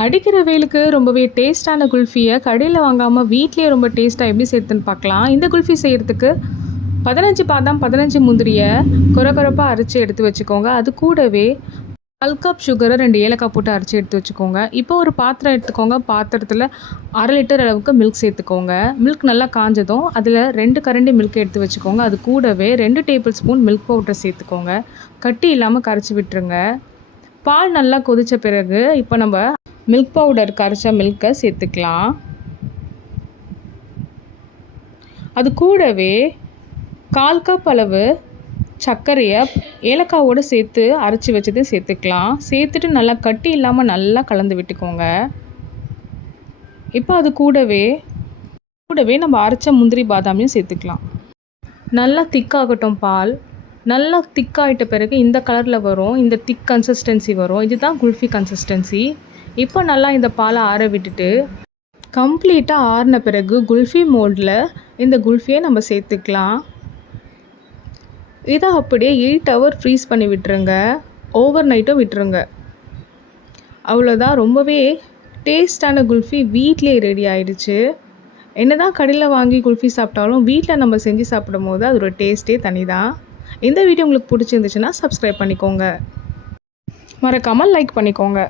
அடிக்கிற வெயிலுக்கு ரொம்பவே டேஸ்ட்டான குல்ஃபியை கடையில் வாங்காமல் வீட்லேயே ரொம்ப டேஸ்ட்டாக எப்படி செய்யுதுன்னு பார்க்கலாம். இந்த குல்ஃபி செய்கிறதுக்கு 15 பாதாம் 15 முந்திரியை கொரப்பாக அரைச்சி எடுத்து வச்சுக்கோங்க. அது கூடவே 1 கப் சுகரை 2 ஏலக்காய் போட்டு அரைச்சி எடுத்து வச்சுக்கோங்க. இப்போ ஒரு பாத்திரம் எடுத்துக்கோங்க. பாத்திரத்தில் 1/2 லிட்டர் அளவுக்கு மில்க் சேர்த்துக்கோங்க. மில்க் நல்லா காஞ்சதும் அதில் 2 கரண்டி மில்க் எடுத்து வச்சுக்கோங்க. அது கூடவே 2 டேபிள் ஸ்பூன் மில்க் பவுடர் சேர்த்துக்கோங்க. கட்டி இல்லாமல் கரைச்சி விட்டுருங்க. பால் நல்லா கொதித்த பிறகு இப்போ நம்ம மில்க் பவுடர் கரைச்ச மில்கை சேர்த்துக்கலாம். அது கூடவே 1/4 கப் அளவு சர்க்கரையை ஏலக்காவோடு சேர்த்து அரைச்சி வச்சது சேர்த்துக்கலாம். சேர்த்துட்டு நல்லா கட்டி இல்லாமல் நல்லா கலந்து விட்டுக்கோங்க. இப்போ அது கூடவே நம்ம அரைச்ச முந்திரி பாதாமையும் சேர்த்துக்கலாம். நல்லா திக்காகட்டும். பால் நல்லா திக்காயிட்ட பிறகு இந்த கலரில் வரும். இந்த திக் கன்சிஸ்டன்சி வரும். இதுதான் குல்ஃபி கன்சிஸ்டன்சி. இப்போ நல்லா இந்த பாலை ஆற விட்டுட்டு கம்ப்ளீட்டாக ஆறின பிறகு குல்ஃபி மோல்டில் இந்த குல்ஃபியை நம்ம சேர்த்துக்கலாம். இதை அப்படியே 8 ஹவர் ஃப்ரீஸ் பண்ணி விட்டுருங்க. ஓவர் நைட்டும் விட்டுருங்க. அவ்வளோதான், ரொம்பவே டேஸ்டான குல்ஃபி வீட்டிலே ரெடி ஆகிடுச்சு. என்ன தான் கடையில் வாங்கி குல்ஃபி சாப்பிட்டாலும் வீட்டில் நம்ம செஞ்சு சாப்பிடும் போது அதோட டேஸ்ட்டே தனி தான். இந்த வீடியோ உங்களுக்கு பிடிச்சிருந்துச்சுன்னா சப்ஸ்கிரைப் பண்ணிக்கோங்க. மறக்காமல் லைக் பண்ணிக்கோங்க.